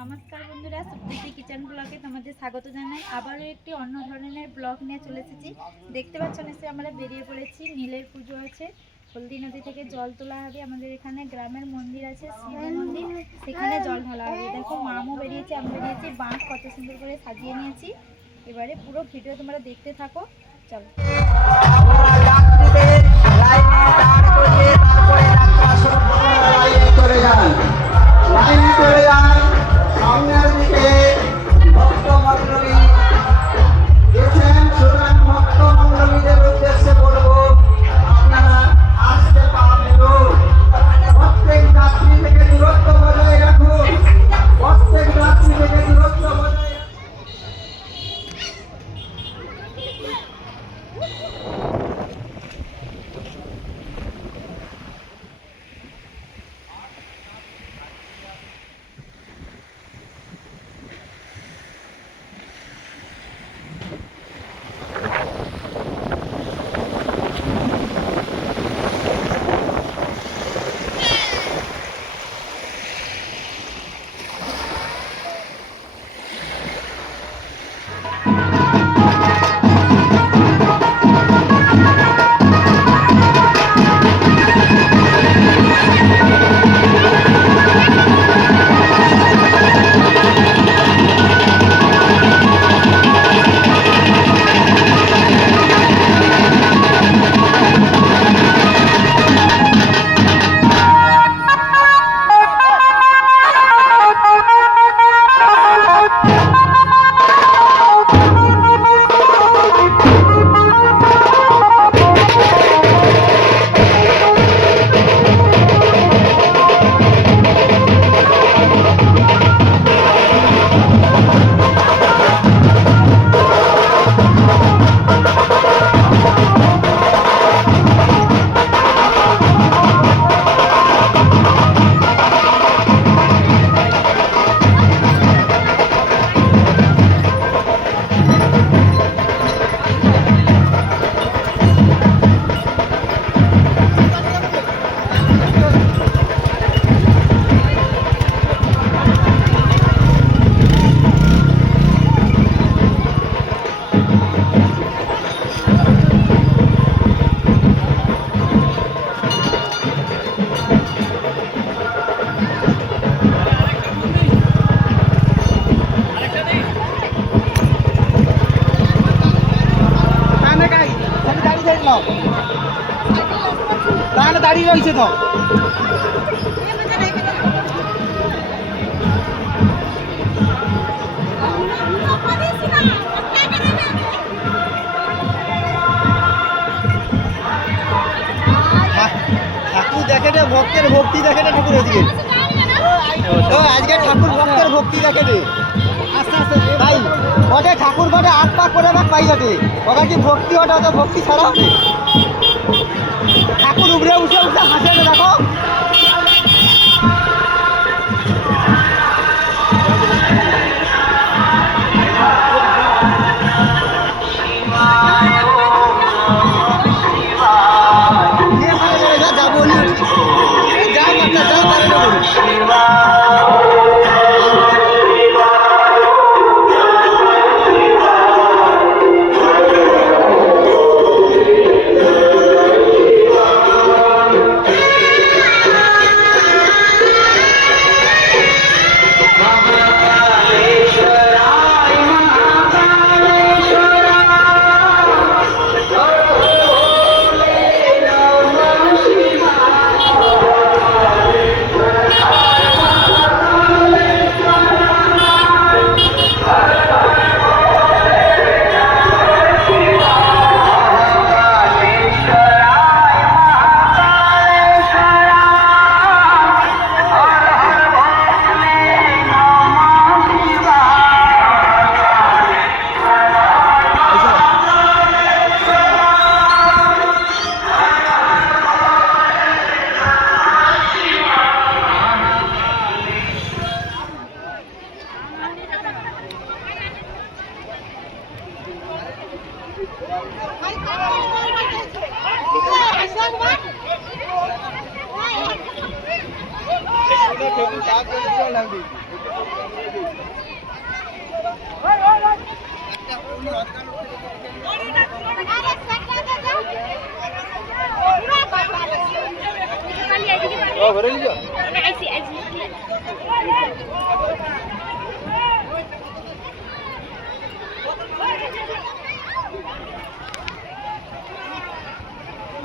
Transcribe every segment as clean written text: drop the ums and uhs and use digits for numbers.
নমস্কার বন্ধুরা, সুপ্রীতি কিচেন ব্লগে তোমাদের স্বাগত জানাই। আবারও একটি অন্য ধরনের ব্লগ নিয়ে চলে এসেছি। দেখতে পাচ্ছ নিশ্চয়ই আমরা বেরিয়ে পড়েছি। নীলের পুজো আছে, হলদি নদী থেকে জল তোলা হবে। আমাদের এখানে গ্রামের মন্দির আছে, শিব মন্দির, সেখানে জল ঢালা হবে। দেখো মামও বেরিয়েছে, আমি বেরিয়েছি, বাঁশ কত সুন্দর করে সাজিয়ে নিয়েছি। এবারে পুরো ভিডিও তোমরা দেখতে থাকো, চলো। সামনের দিকে ভক্তমণ্ডলী গেছেন, সুতরাং ভক্তমণ্ডলীদের উদ্দেশ্যে বলবো আপনারা আসতে পারবেন। প্রত্যেক যাত্রী থেকে দূরত্ব বজায় রাখুন, প্রত্যেক যাত্রী থেকে দূরত্ব বজায় দাঁড়িয়ে রয়েছে তো। ঠাকুর দেখে রে, ভক্তের ভক্তি দেখে রে, ঠাকুর আজকে ঠাকুর ভক্তের ভক্তি দেখে রে। আস্তে আস্তে তাই ওটা ঠাকুর বটে, আট পাক করে বাক পাই যাবে। ওটা কি ভক্তি, ওটা ওটা ভক্তি ছাড়া হবে। ঠাকুর উবরে উঠে উঠে হাসে, দেখো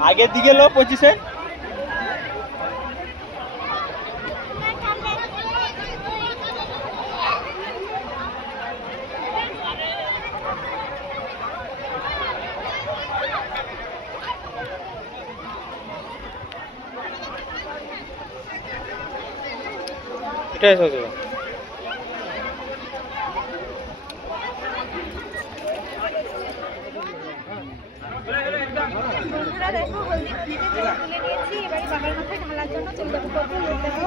আগের দিকে লো 25-এ এটাই হচ্ছে বন্ধুরা দেখো হলদি নদীতে জল তুলে নিয়েছি, এবারে বাবার মাথায় ঢালার জন্য চলে যাবো। কত লোক দেখো।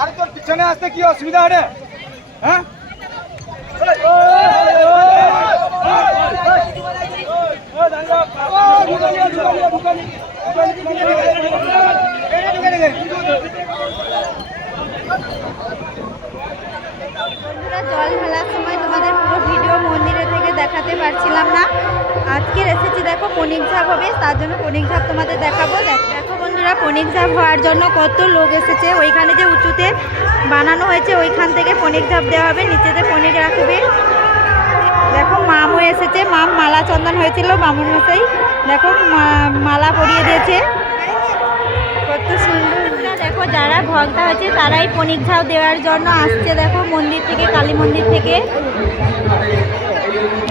আরে তোর পিছনে আসতে কি অসুবিধা হবে? হ্যাঁ বন্ধুরা জল ঢালার সময় তোমাদের পুরো ভিডিও মন্দিরে থেকে দেখাতে পারছিলাম না। আজকের এসেছি দেখো পনিক ঝাপ হবে, তার জন্য পনিক ঝাপ তোমাদের দেখাবো। দেখো বন্ধুরা পনিক ঝাপ হওয়ার জন্য কত লোক এসেছে। ওইখানে যে উঁচুতে বানানো হয়েছে ওইখান থেকে পনিক ঝাপ দেওয়া হবে, নিচেতে পনিক রাখবে। দেখো মামও এসেছে, মাম মালা চন্দন হয়েছিল বামুন মশাই, দেখো মালা পরিয়ে দিয়েছে, কত সুন্দর। দেখো যারা ভক্তা হয়েছে তারাই পনিক ঝাপ দেওয়ার জন্য আসছে। দেখো মন্দির থেকে, কালী মন্দির থেকে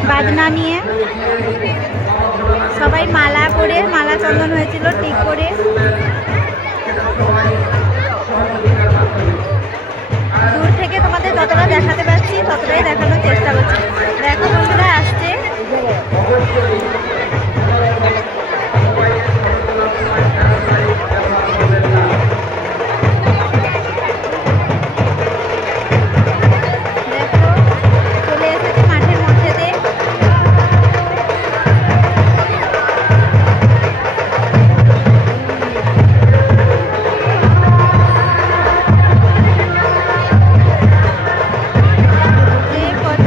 বাজনা নিয়ে সবাই মালা করে, মালা চন্দন হয়েছিল ঠিক করে। দূর থেকে তোমাদের যতটা দেখাতে পারছি ততটাই দেখানোর চেষ্টা করছি। দেখো বন্ধুরা আসছে। কত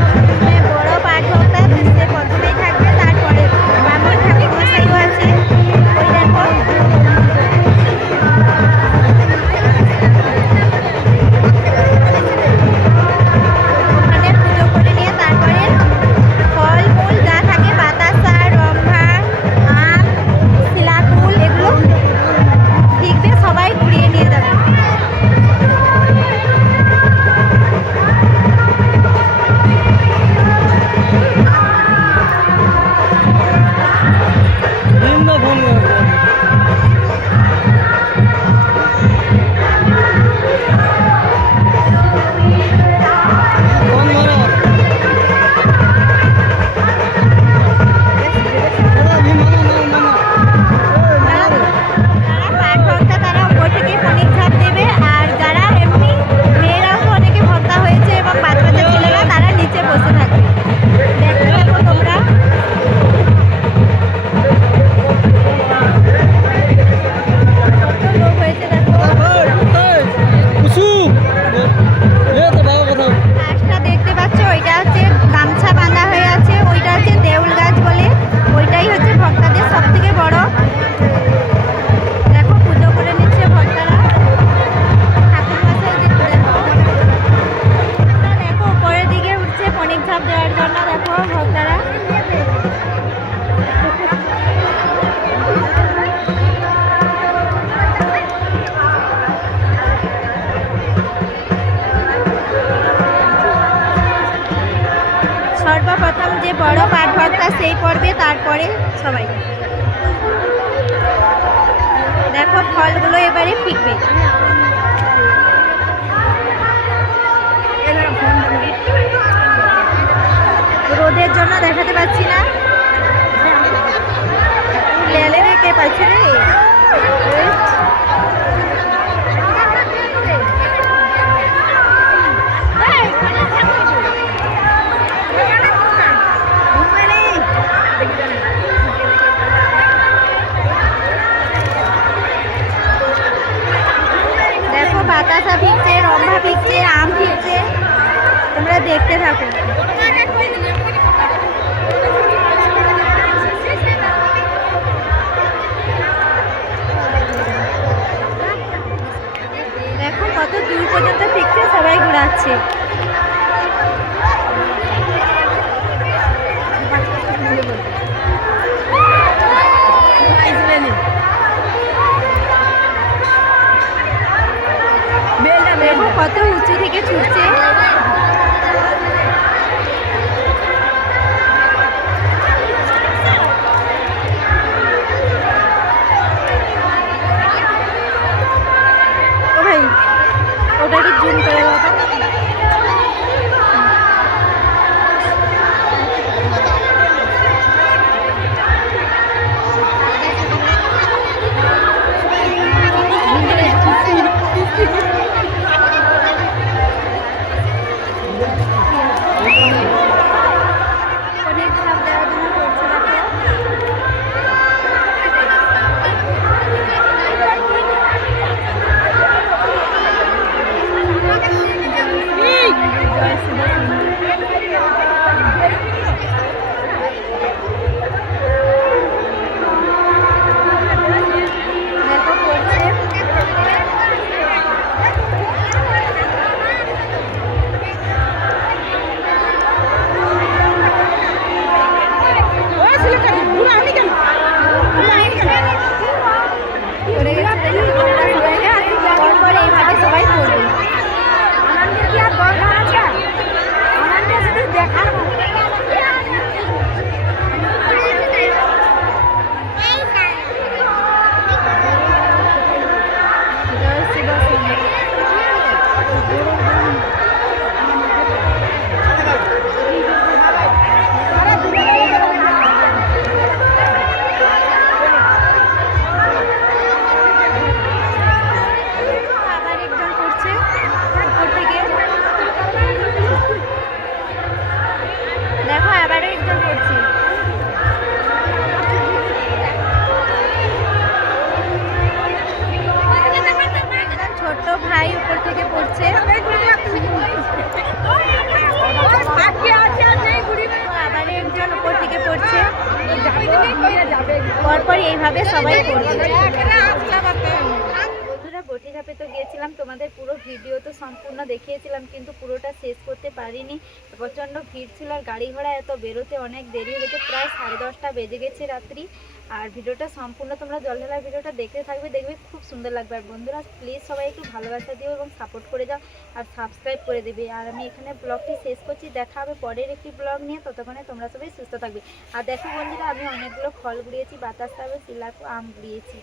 সর্বপ্রথম যে বড় পাট ভর্তা সেই পর্বে, তারপরে সবাই। দেখো ফলগুলো এবারে ফিকবে। রোদের জন্য দেখাতে পাচ্ছি না। লেলে রেখে পাচ্ছে রে। দেখো বাতাসা ভিজছে, রম্ভা ভিজছে, আম ভিজছে, তোমরা দেখতে থাকো। দেখো কত দূর পর্যন্ত ফিরছে, সবাই ঘোরাচ্ছে। দেখো কত উঁচু থেকে ছুটছে। ও ভাই ওটা একটু জুম করে দাও তো। অনেক ঝাঁপ দেওয়ার জন্য করছে দেখো করছে। পরপর এইভাবে সবাই করবে। আবার একজন করছে উপর থেকে। দেখো আবারও একজন করছে। ছোট্ট ভাই উপর থেকে পড়ছে। আবার একজন উপর থেকে পড়ছে। পরপর এইভাবে সবাই করবে। বন্ধুরা বটিঘাপে তো গিয়েছিলাম, তোমাদের পুরো ভিডিও তো সম্পূর্ণ দেখিয়েছিলাম, কিন্তু পুরোটা শেষ করতে পারিনি। প্রচণ্ড ভিড় ছিল আর গাড়ি ঘোড়া এত বেরোতে অনেক দেরি হয়ে গেছে, প্রায় 10:30 বেজে গেছে রাত্রি। আর ভিডিওটা সম্পূর্ণ তোমরা জল ঢালার ভিডিওটা দেখতে থাকবে, দেখবে খুব সুন্দর লাগবে। আর বন্ধুরা প্লিজ সবাই একটু ভালোবাসা দিও এবং সাপোর্ট করে যাও আর সাবস্ক্রাইব করে দেবে। আর আমি এখানে ব্লগটি শেষ করছি, দেখা হবে পরের একটি ব্লগ নিয়ে। ততক্ষণে তোমরা সবাই সুস্থ থাকবে। আর দেখো বন্ধুরা আমি অনেকগুলো ফল গুড়িয়েছি, বাতাস, শিলাকু, আম গুড়িয়েছি।